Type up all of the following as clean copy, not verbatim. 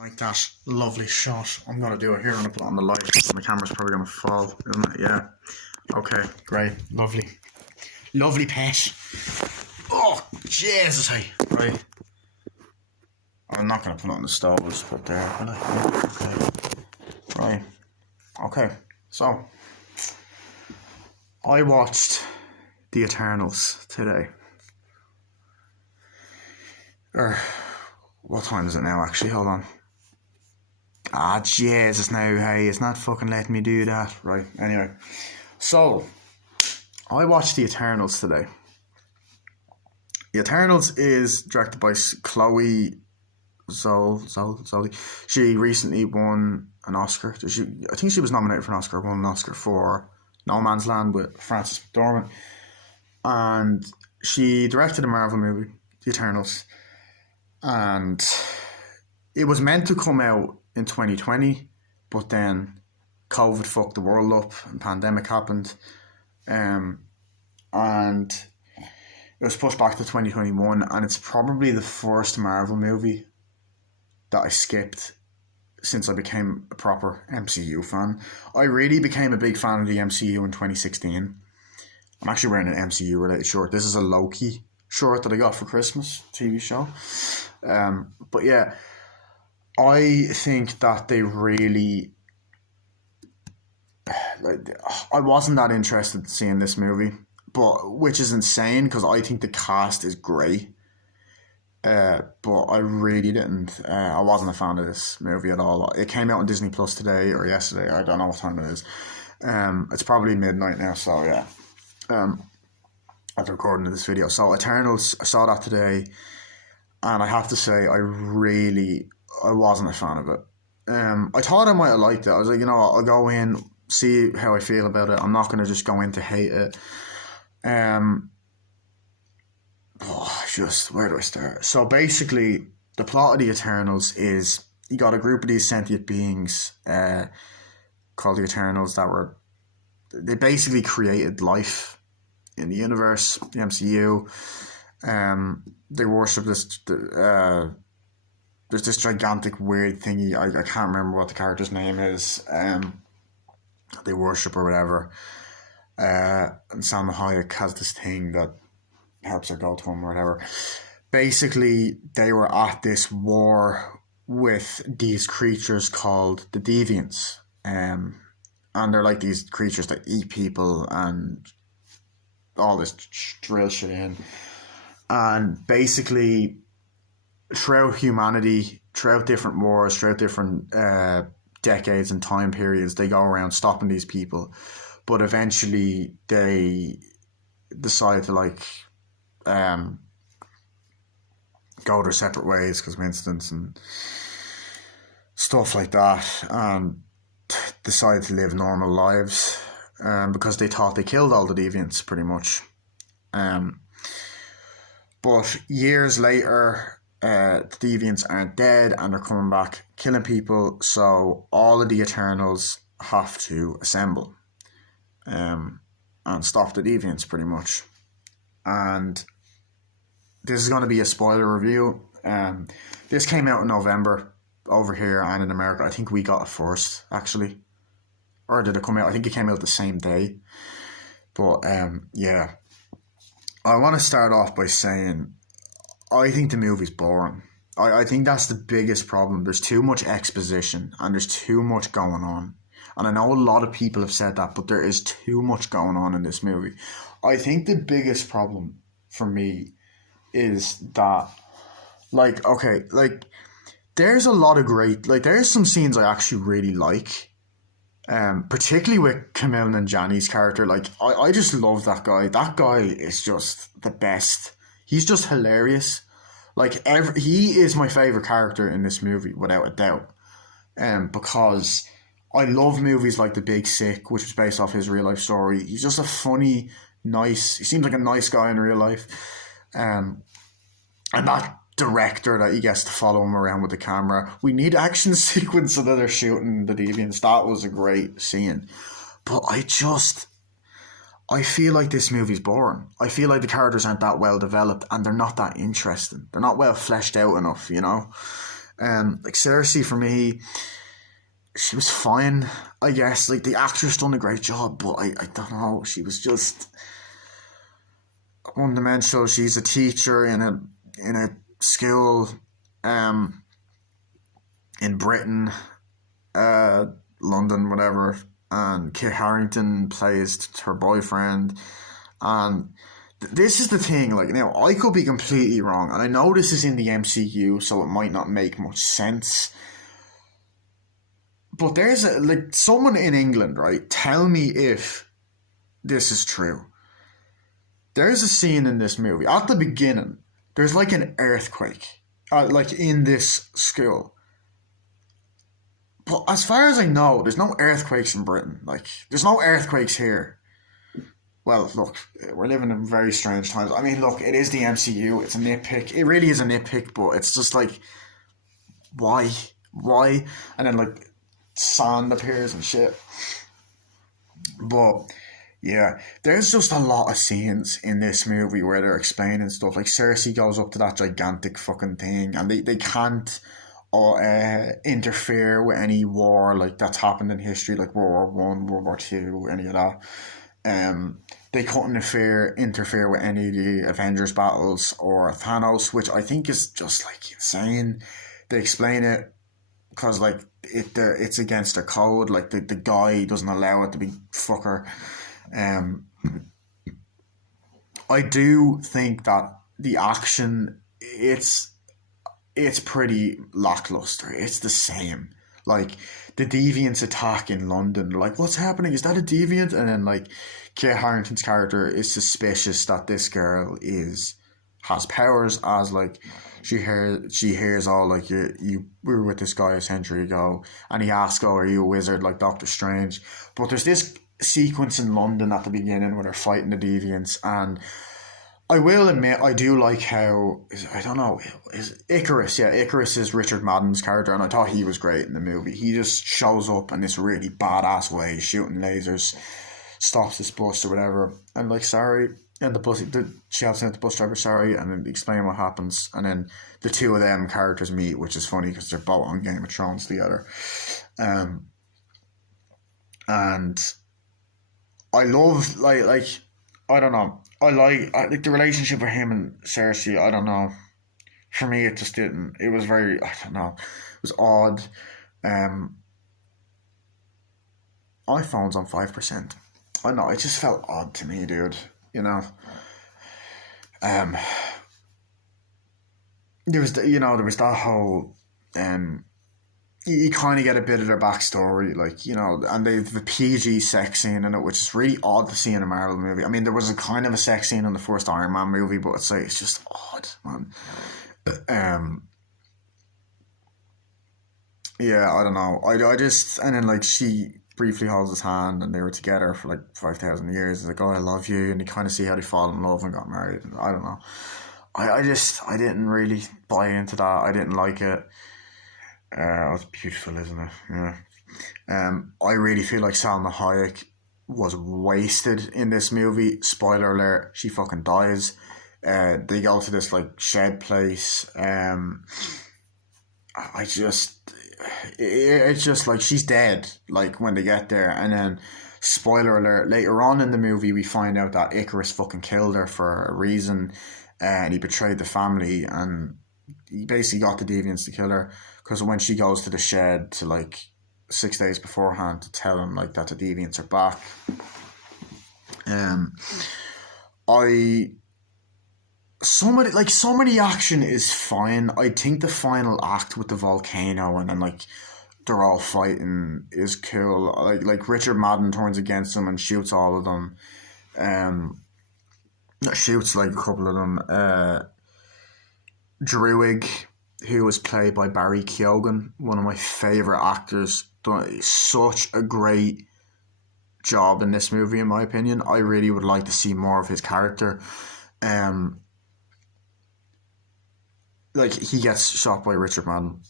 Like that lovely shot. I'm gonna do it here and put on the light. The camera's probably gonna fall, isn't it? Yeah. Okay, great. Lovely. Lovely pet. Oh, Jesus, hey. Right. I'm not gonna put it on the stove, I'll just put it there. Will I? Okay. Right. Okay. So, I watched The Eternals today. What time is it now, actually? Hold on. Ah, Jesus, now, hey, it's not fucking letting me do that. Right, anyway. So, I watched The Eternals today. The Eternals is directed by Chloe Zhao. She recently won an Oscar. I think she was nominated for an Oscar, won an Oscar for No Man's Land with Frances McDormand. And she directed a Marvel movie, The Eternals. And it was meant to come out in 2020, but then COVID fucked the world up and pandemic happened. And it was pushed back to 2021, and it's probably the first Marvel movie that I skipped since I became a proper MCU fan. I really became a big fan of the MCU in 2016. I'm actually wearing an MCU related shirt. This is a Loki shirt that I got for Christmas, TV show. But yeah, I think that they really... I wasn't that interested in seeing this movie, which is insane because I think the cast is great. But I really didn't. I wasn't a fan of this movie at all. It came out on Disney Plus today or yesterday. I don't know what time it is. It's probably midnight now, so yeah. After recording this video. So Eternals, I saw that today, and I have to say I wasn't a fan of it. I thought I might have liked it. I was like, I'll go in, see how I feel about it. I'm not going to just go in to hate it. Where do I start? So basically, the plot of the Eternals is you got a group of these sentient beings called the Eternals they basically created life in the universe, the MCU. They worship there's this gigantic weird thingy. I can't remember what the character's name is. They worship or whatever. And Salma Hayek has this thing that helps her go to him or whatever. Basically, they were at this war with these creatures called the Deviants. And they're like these creatures that eat people and all this drill shit in. And basically, throughout humanity, throughout different wars, throughout different decades and time periods, they go around stopping these people. But eventually, they decide to go their separate ways because of incidents and stuff like that, and decided to live normal lives because they thought they killed all the deviants pretty much. But years later, the deviants aren't dead and they're coming back killing people, so all of the Eternals have to assemble and stop the deviants pretty much. And this is going to be a spoiler review. This came out in November over here and in America. I think we got it first, actually. Or did it come out? I think it came out the same day. But yeah. I want to start off by saying I think the movie's boring. I think that's the biggest problem. There's too much exposition and there's too much going on. And I know a lot of people have said that, but there is too much going on in this movie. I think the biggest problem for me is that, there's a lot of great, there's some scenes I actually really like, particularly with Kumail Nanjiani's character. I just love that guy. That guy is just the best. He's just hilarious. He is my favourite character in this movie, without a doubt, because I love movies like The Big Sick, which was based off his real life story. He's just a funny, he seems like a nice guy in real life. And that director that he gets to follow him around with the camera. We need action sequence so that they're shooting the deviants. That was a great scene. But I feel like this movie's boring. I feel like the characters aren't that well developed and they're not that interesting. They're not well fleshed out enough, Like Cersei for me, she was fine, I guess. Like the actress done a great job, but I don't know. She was just one dimensional. She's a teacher in a school, um, in Britain, uh, London, whatever. And Kit Harington plays her boyfriend, and this is the thing. Like now, I could be completely wrong, and I know this is in the MCU, so it might not make much sense. But there's like someone in England, right? Tell me if this is true. There's a scene in this movie at the beginning. There's like an earthquake, like in this school. But as far as I know, there's no earthquakes in Britain. Like there's no earthquakes here. Well, look, we're living in very strange times. I mean, look, it is the MCU. It's a nitpick. It really is a nitpick, but it's just like, why? Why? And then like sand appears and shit. But yeah, there's just a lot of scenes in this movie where they're explaining stuff. Like Cersei goes up to that gigantic fucking thing, and they can't interfere with any war like that's happened in history, like World War I, World War II, any of that. They couldn't interfere with any of the Avengers battles or Thanos, which I think is just like insane. They explain it because like it's against their code. Like the guy doesn't allow it, to be fucker. I do think that the action it's pretty lackluster. It's the same. Like the deviants attack in London. Like, what's happening? Is that a deviant? And then like Kit Harington's character is suspicious that this girl has powers, as like she hears all like you were with this guy a century ago, and he asks, "Oh, are you a wizard like Doctor Strange?" But there's this sequence in London at the beginning where they're fighting the deviants, and I will admit I do like how I don't know, is Icarus, yeah, Icarus is Richard Madden's character, and I thought he was great in the movie. He just shows up in this really badass way, shooting lasers, stops this bus or whatever, and like sorry, and she helps out the bus driver, sorry, and then explain what happens, and then the two of them characters meet, which is funny because they're both on Game of Thrones together, and I love like I don't know. I like the relationship with him and Cersei. I don't know. For me, it just didn't. It was very. I don't know. It was odd. My phone's on 5%. I know. It just felt odd to me, dude. You know. Um. There was that whole. You kind of get a bit of their backstory, like, and they've the PG sex scene in it, which is really odd to see in a Marvel movie. I mean, there was a kind of a sex scene in the first Iron Man movie, but it's like, it's just odd, man. Yeah, I don't know. I just, and then like she briefly holds his hand, and they were together for like 5,000 years. It's like, oh, I love you, and you kind of see how they fall in love and got married. I don't know. I didn't really buy into that. I didn't like it. It's beautiful, isn't it? Yeah. I really feel like Salma Hayek was wasted in this movie. Spoiler alert: she fucking dies. They go to this like shed place. I just, it's just like she's dead. Like when they get there, and then spoiler alert: later on in the movie, we find out that Icarus fucking killed her for a reason, and he betrayed the family, and he basically got the deviants to kill her. Because when she goes to the shed to like 6 days beforehand to tell him like that the deviants are back, I some of the action is fine. I think the final act with the volcano and then like they're all fighting is cool. Like Richard Madden turns against them and shoots all of them. Shoots like a couple of them. Druig, who was played by Barry Keoghan, one of my favourite actors, done such a great job in this movie, in my opinion. I really would like to see more of his character. Like he gets shot by Richard Madden,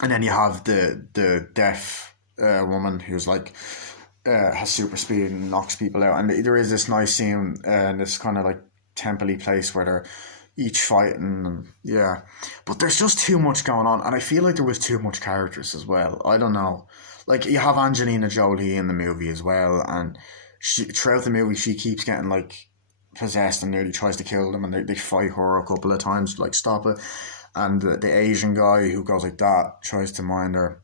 and then you have the deaf woman who's like has super speed and knocks people out. And there is this nice scene in this kind of like temple-y place where they're each fighting and yeah. But there's just too much going on, and I feel like there was too much characters as well. I don't know. Like you have Angelina Jolie in the movie as well, and throughout the movie she keeps getting like possessed and nearly tries to kill them, and they fight her a couple of times to like stop it. And the Asian guy who goes like that tries to mind her.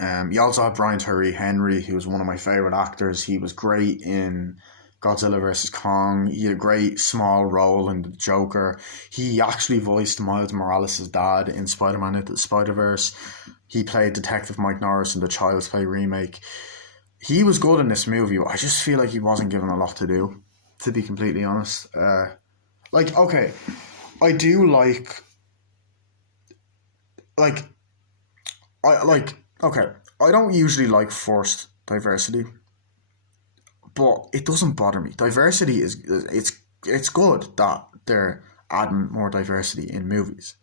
You also have Brian Tyree Henry, who was one of my favorite actors. He was great in Godzilla vs Kong. He had a great small role in the Joker. He actually voiced Miles Morales' dad in Spider-Man Into the Spider-Verse. He played Detective Mike Norris in the Child's Play remake. He was good in this movie, but I just feel like he wasn't given a lot to do, to be completely honest. Okay, I do like, okay, I don't usually like forced diversity, but it doesn't bother me. Diversity it's good that they're adding more diversity in movies.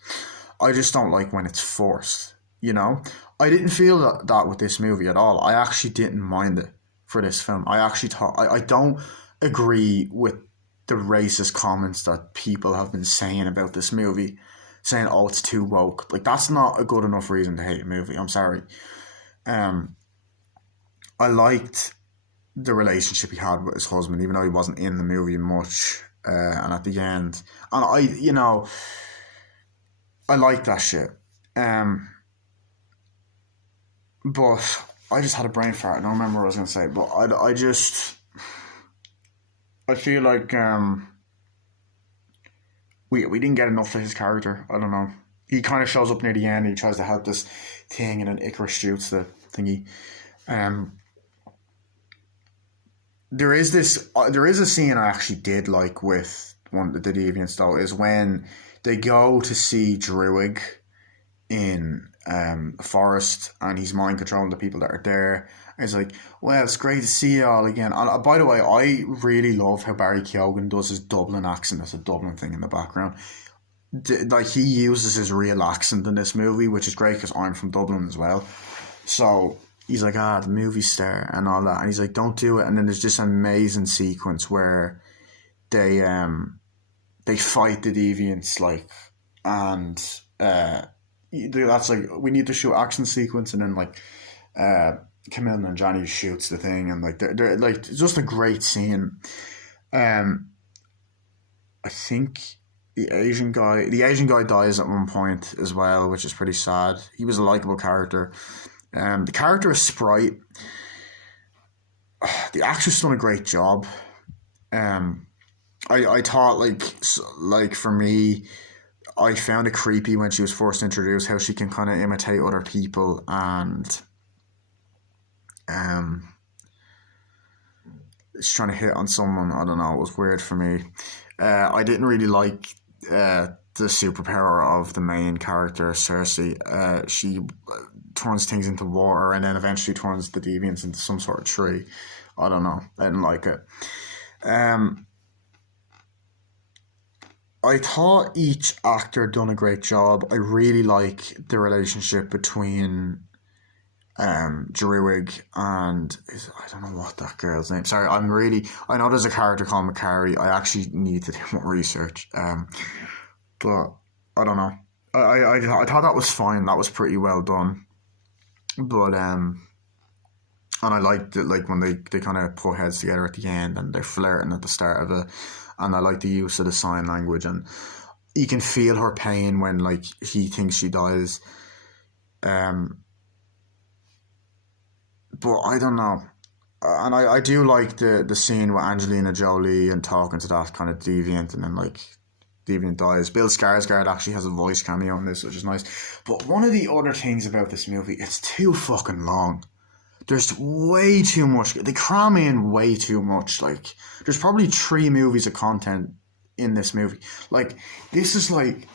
I just don't like when it's forced. I didn't feel that with this movie at all. I actually didn't mind it for this film. I actually thought I don't agree with the racist comments that people have been saying about this movie, saying, "Oh, it's too woke." Like that's not a good enough reason to hate a movie. I'm sorry. Um, I liked the relationship he had with his husband, even though he wasn't in the movie much. And at the end, and I like that shit. Um, but I just had a brain fart. I don't remember what I was gonna say, but I feel like we didn't get enough of his character. I don't know. He kind of shows up near the end. He tries to help this thing, and then Icarus shoots the thingy. Um, there is a scene I actually did like with one of the Deviants though, is when they go to see Druig in a forest, and he's mind controlling the people that are there. And it's like, well, it's great to see you all again. And by the way, I really love how Barry Keoghan does his Dublin accent. There's a Dublin thing in the background. Like he uses his real accent in this movie, which is great because I'm from Dublin as well. So he's like, the movie star and all that, and he's like, don't do it. And then there's this amazing sequence where they fight the deviants, like, and that's like, we need to shoot action sequence, and then like Camille and Johnny shoots the thing, and like they're like, it's just a great scene. I think the Asian guy dies at one point as well, which is pretty sad. He was a likable character. The character of Sprite, the actress done a great job. I thought like for me, I found it creepy when she was first introduced how she can kind of imitate other people, and she's trying to hit on someone. I don't know. It was weird for me. I didn't really like the superpower of the main character, Cersei. She turns things into water, and then eventually turns the deviants into some sort of tree. I don't know. I didn't like it. I thought each actor done a great job. I really like the relationship between Druig and I don't know what that girl's name. Sorry, I know there's a character called Makari. I actually need to do more research. But I don't know. I thought that was fine. That was pretty well done. But and I liked it, like when they kind of put heads together at the end, and they're flirting at the start of it. And I like the use of the sign language, and you can feel her pain when like he thinks she dies. But I don't know. And I do like the scene with Angelina Jolie and talking to that kind of deviant, and then like deviant dies. Bill Skarsgård actually has a voice cameo in this, which is nice. But one of the other things about this movie, it's too fucking long. There's way too much. They cram in way too much. Like, there's probably 3 movies of content in this movie. Like, this is like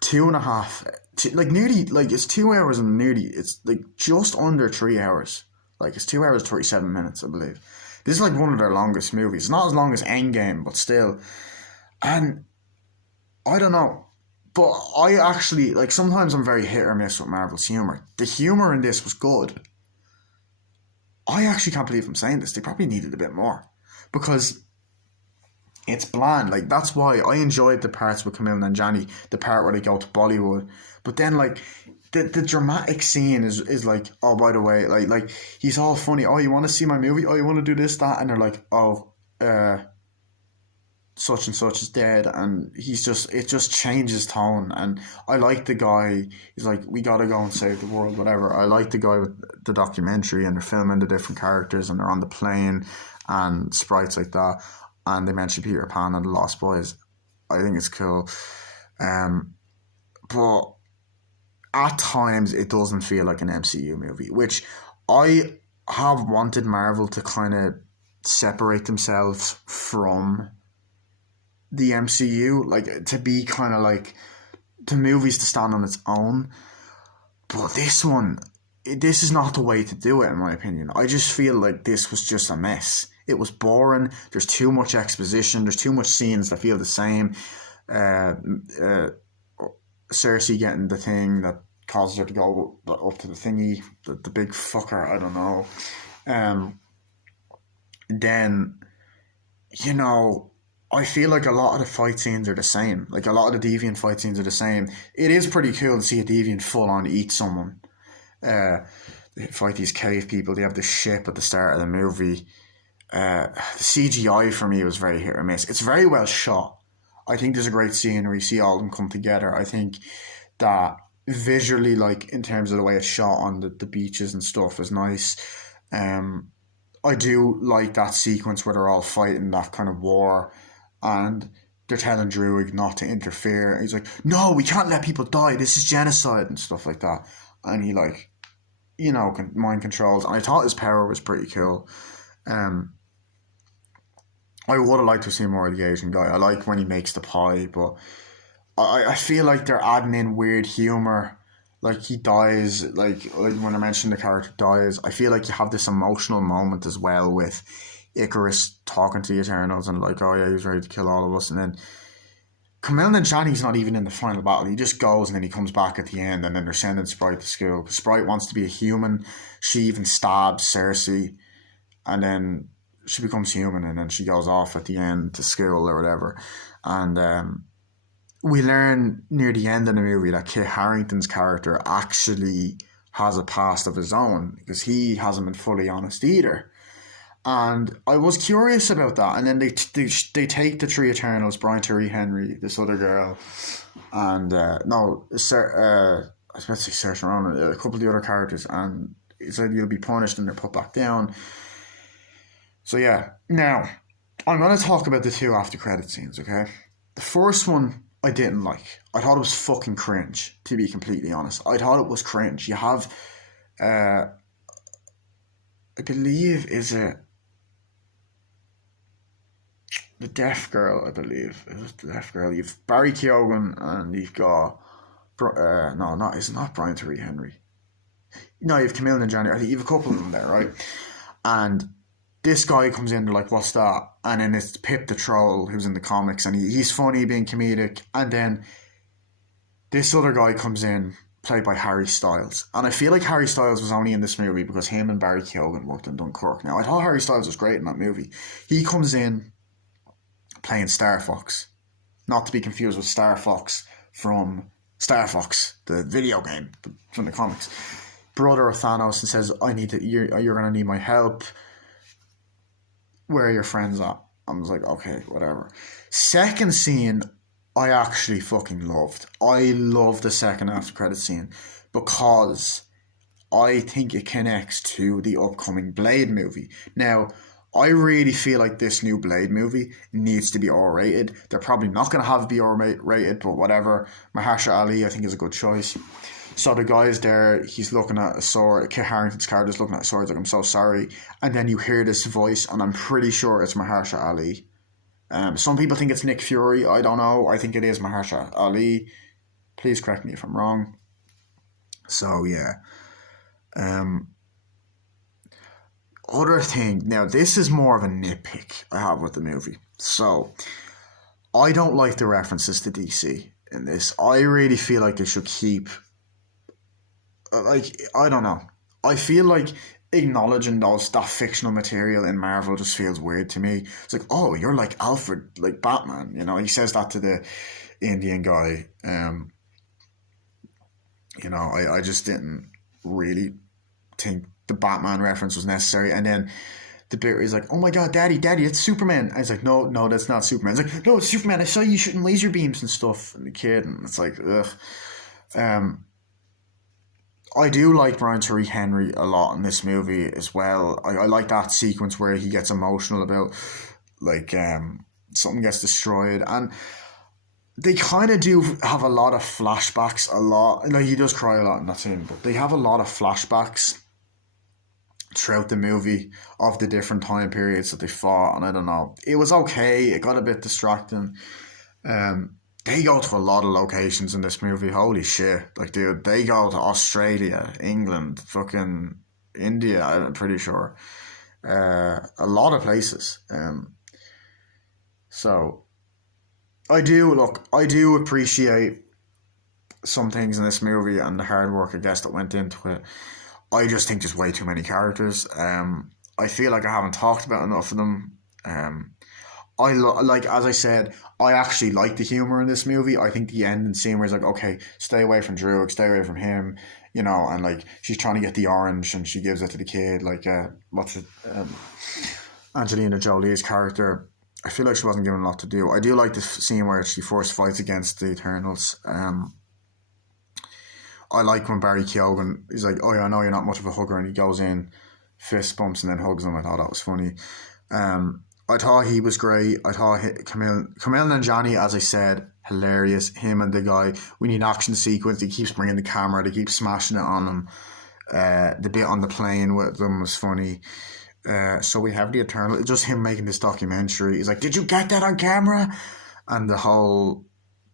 2.5, like nearly, like it's 2 hours and nearly, it's like just under 3 hours. Like, it's 2 hours 37 minutes, I believe. This is like one of their longest movies. It's not as long as Endgame, but still. And I don't know. But I actually, like, sometimes I'm very hit or miss with Marvel's humor. The humor in this was good. I actually can't believe I'm saying this. They probably needed a bit more. Because it's bland. Like, that's why I enjoyed the parts with Camille Nanjiani, the part where they go to Bollywood. But then, like, the dramatic scene is like, oh, by the way, like he's all funny. Oh, you want to see my movie? Oh, you want to do this, that? And they're like, oh, such and such is dead, and it just changes tone. And I like the guy. He's like, we gotta go and save the world, whatever. I like the guy with the documentary, and they're filming the different characters, and they're on the plane, and sprites like that. And they mention Peter Pan and the Lost Boys. I think it's cool. But at times it doesn't feel like an MCU movie, which I have wanted Marvel to kind of separate themselves from the MCU, like to be kind of like the movies to stand on its own. But this is not the way to do it, in my opinion. I just feel like this was just a mess. It was boring. There's too much exposition. There's too much scenes that feel the same. Cersei getting the thing that causes her to go up to the thingy, the big fucker, I don't know. Then, you know, I feel like a lot of the fight scenes are the same. Like, a lot of the Deviant fight scenes are the same. It is pretty cool to see a Deviant full on eat someone. They fight these cave people. They have the ship at the start of the movie. The CGI for me was very hit or miss. It's very well shot. I think there's a great scene where you see all of them come together. I think that visually, like in terms of the way it's shot on the beaches and stuff, is nice. I do like that sequence where they're all fighting that kind of war, and they're telling Druig not to interfere. He's like, no, we can't let people die. This is genocide and stuff like that. And he, like, you know, mind controls. And I thought his power was pretty cool. I would have liked to see more of the Asian guy. I like when he makes the pie, but I feel like they're adding in weird humor. Like, he dies, like when I mentioned the character dies, I feel like you have this emotional moment as well with Icarus talking to the Eternals and like, oh yeah, he was ready to kill all of us. And then Camille Nanjiani's not even in the final battle. He just goes and then he comes back at the end, and then they're sending Sprite to school. Sprite wants to be a human. She even stabs Cersei, and then she becomes human, and then she goes off at the end to school or whatever. And we learn near the end of the movie that Kit Harington's character actually has a past of his own, because he hasn't been fully honest either. And I was curious about that. And then they take the three Eternals, Brian Tyree Henry, this other girl, and I was about to say Saoirse Ronan, a couple of the other characters, and he said you'll be punished, and they're put back down. So yeah, now I'm going to talk about the two after credit scenes, okay? The first one I didn't like. I thought it was fucking cringe, to be completely honest. I thought it was cringe. You have, I believe, is it the deaf girl, I believe. Is it the deaf girl? You've Barry Keoghan, and you've got, it's not Brian Tyree Henry. No, you have Camille Nanjiani. I think you have a couple of them there, right? And this guy comes in, they're like, what's that? And then it's Pip the Troll, who's in the comics, and he's funny, being comedic. And then this other guy comes in, played by Harry Styles. And I feel like Harry Styles was only in this movie because him and Barry Keoghan worked in Dunkirk. Now, I thought Harry Styles was great in that movie. He comes in playing Star Fox. Not to be confused with Star Fox from Star Fox, the video game from the comics. Brother of Thanos, and says, you're going to need my help. Where are your friends at? I was like, okay, whatever. Second scene, I actually fucking loved. I love the second after credit scene because I think it connects to the upcoming Blade movie. Now, I really feel like this new Blade movie needs to be R-rated. They're probably not going to have it be R-rated, but whatever. Mahershala Ali, I think, is a good choice. So the guy's there, he's looking at a sword, Kit Harington's character's looking at a sword, he's like, I'm so sorry. And then you hear this voice, and I'm pretty sure it's Mahershala Ali. Some people think it's Nick Fury, I don't know. I think it is Mahershala Ali. Please correct me if I'm wrong. So, yeah. Other thing, now this is more of a nitpick I have with the movie. So, I don't like the references to DC in this. I really feel like they should keep... I don't know. I feel like acknowledging that fictional material in Marvel just feels weird to me. It's like, oh, you're like Alfred, like Batman. You know, he says that to the Indian guy. You know, I just didn't really think the Batman reference was necessary. And then the bit where he's like, oh my god, daddy, it's Superman. I was like, no, that's not Superman. He's like, no, it's Superman. I saw you shooting laser beams and stuff. And the kid, and it's like, ugh. I do like Brian Tyree Henry a lot in this movie as well. I like that sequence where he gets emotional about, like, something gets destroyed. And they kind of do have a lot of flashbacks, like, he does cry a lot in that scene, but they have a lot of flashbacks throughout the movie of the different time periods that they fought, and I don't know. It was okay. It got a bit distracting. They go to a lot of locations in this movie. Holy shit. Like, dude, they go to Australia, England, fucking India, I'm pretty sure. A lot of places. So, I do appreciate some things in this movie and the hard work, I guess, that went into it. I just think there's way too many characters. I feel like I haven't talked about enough of them. Like, as I said, I actually like the humor in this movie. I think the ending scene where it's like, okay, stay away from Druig, stay away from him, you know, and like she's trying to get the orange and she gives it to the kid, like Angelina Jolie's character. I feel like she wasn't given a lot to do. I do like the scene where she first fights against the Eternals. I like when Barry Keoghan is like, oh yeah, I know you're not much of a hugger, and he goes in, fist bumps, and then hugs him. I thought that was funny. I thought he was great. I thought Kumail Nanjiani, as I said, hilarious. Him and the guy, we need action sequence. He keeps bringing the camera. They keep smashing it on him. The bit on the plane with them was funny. So we have the Eternal, just him making this documentary. He's like, did you get that on camera? And the whole,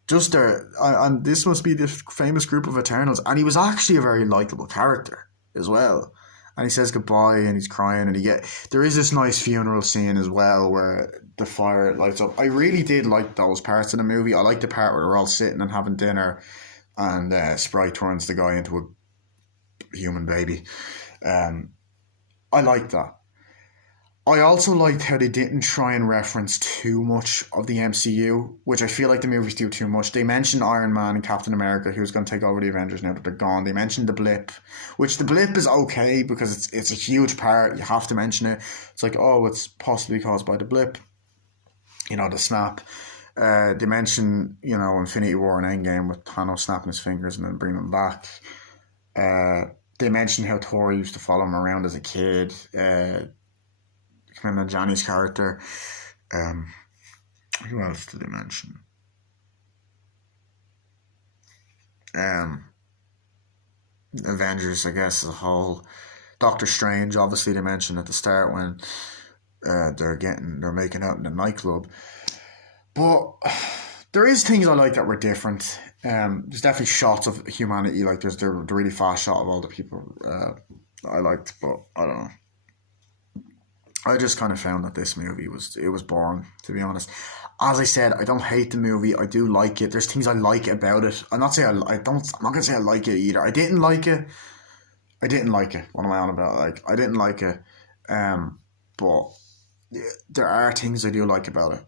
just there, and this must be the famous group of Eternals. And he was actually a very likable character as well. And he says goodbye and he's crying, and there is this nice funeral scene as well where the fire lights up. I really did like those parts of the movie. I like the part where they're all sitting and having dinner, and Sprite turns the guy into a human baby. I liked that. I also liked how they didn't try and reference too much of the MCU, which I feel like the movies do too much. They mentioned Iron Man and Captain America, who's going to take over the Avengers now that they're gone. They mentioned the blip, which the blip is okay because it's a huge part. You have to mention it. It's like, oh, it's possibly caused by the blip, you know, the snap. They mention, you know, Infinity War and Endgame with Thanos snapping his fingers and then bringing them back. They mentioned how Thor used to follow him around as a kid. Kumail Nanjiani's character. Who else did they mention? Avengers, I guess, as a whole. Doctor Strange, obviously, they mentioned at the start when they're making out in the nightclub. But there is things I like that were different. There's definitely shots of humanity, like there's the really fast shot of all the people I liked, but I don't know. I just kind of found that this movie was boring, to be honest. As I said, I don't hate the movie. I do like it. There's things I like about it. I'm not gonna say I like it either. I didn't like it. What am I on about? Like, I didn't like it. But there are things I do like about it.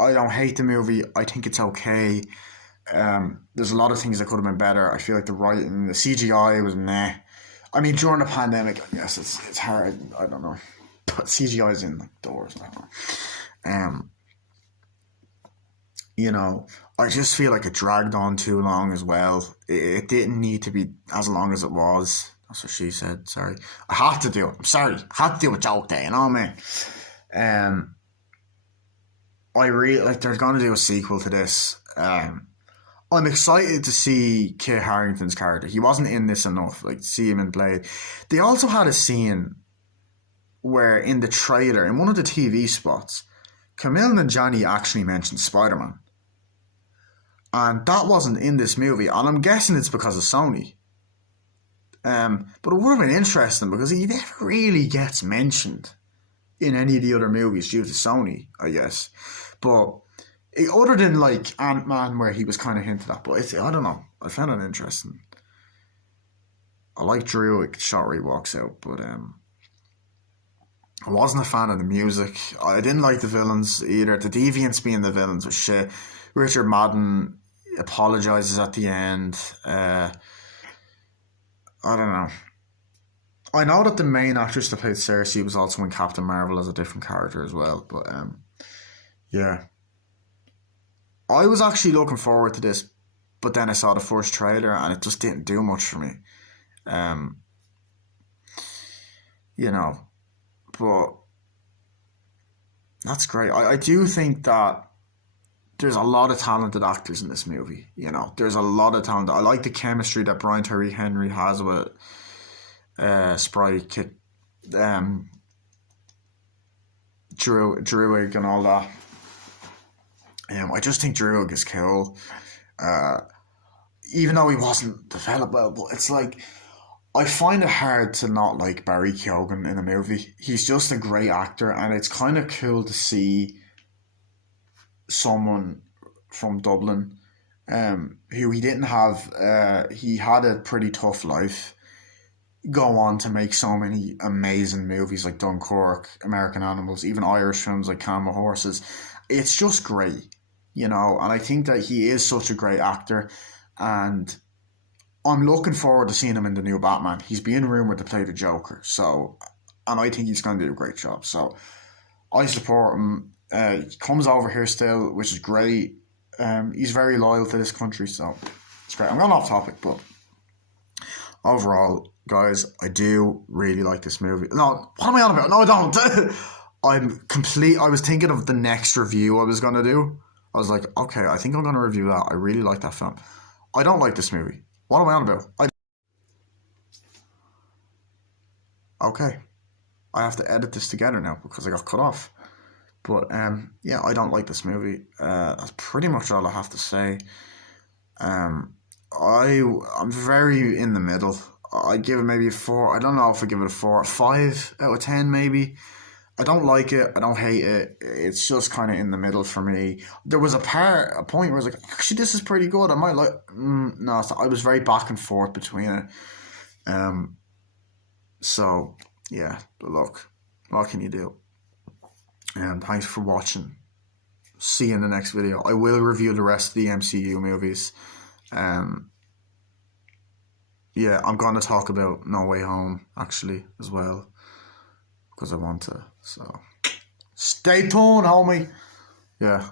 I don't hate the movie. I think it's okay. There's a lot of things that could have been better. I feel like the writing, the CGI was meh. I mean, during the pandemic, I guess it's hard. I don't know. But CGI is in the doors. I don't know. You know, I just feel like it dragged on too long as well. It didn't need to be as long as it was. That's what she said. Sorry. I had to do it. I'm sorry. I had to do a joke there, you know what I mean? I really, like, they're going to do a sequel to this. I'm excited to see Kit Harington's character. He wasn't in this enough, like, to see him in Blade. They also had a scene where in the trailer, in one of the TV spots, Kumail Nanjiani actually mentioned Spider-Man. And that wasn't in this movie, and I'm guessing it's because of Sony. But it would have been interesting because he never really gets mentioned in any of the other movies due to Sony, I guess. But other than like Ant-Man, where he was kind of hinted at, but I don't know. I found it interesting. I like Drew, like, shot where he walks out, but I wasn't a fan of the music. I didn't like the villains either. The deviants being the villains was shit. Richard Madden apologizes at the end. I don't know. I know that the main actress that played Cersei was also in Captain Marvel as a different character as well. But yeah, I was actually looking forward to this, but then I saw the first trailer and it just didn't do much for me. Um, you know, but that's great. I do think that there's a lot of talented actors in this movie. There's a lot of talent. I like the chemistry that Brian Tyree Henry has with Sprite, um, Druig and all that. I just think Druig is cool. Uh, Even though he wasn't developed well, but it's like I find it hard to not like Barry Keoghan in a movie. He's just a great actor, and it's kind of cool to see someone from Dublin, who he didn't have. He had a pretty tough life. Go on to make so many amazing movies like Dunkirk, American Animals, even Irish films like Calm Horses. It's just great, and I think that he is such a great actor, and I'm looking forward to seeing him in the new Batman. He's being rumored to play the Joker, and I think he's going to do a great job. So I support him. He comes over here still, which is great. He's very loyal to this country, so it's great. I'm going off topic, but overall, guys, I do really like this movie. No, what am I on about? No, I don't. I was thinking of the next review I was going to do. I was like, okay, I think I'm going to review that. I really like that film. I don't like this movie. What am I on about? Okay. I have to edit this together now because I got cut off. But yeah, I don't like this movie. That's pretty much all I have to say. Um, I'm very in the middle. I'd give it maybe a 4. I don't know if I give it a 4, 5 out of 10 maybe. I don't like it. I don't hate it. It's just kind of in the middle for me. There was a point where I was like, actually, this is pretty good. I might like. No, I was very back and forth between it. Um. So yeah, but look, what can you do? And thanks for watching. See you in the next video. I will review the rest of the MCU movies. Um. Yeah, I'm gonna talk about No Way Home actually as well because I want to. So stay tuned, homie. Yeah.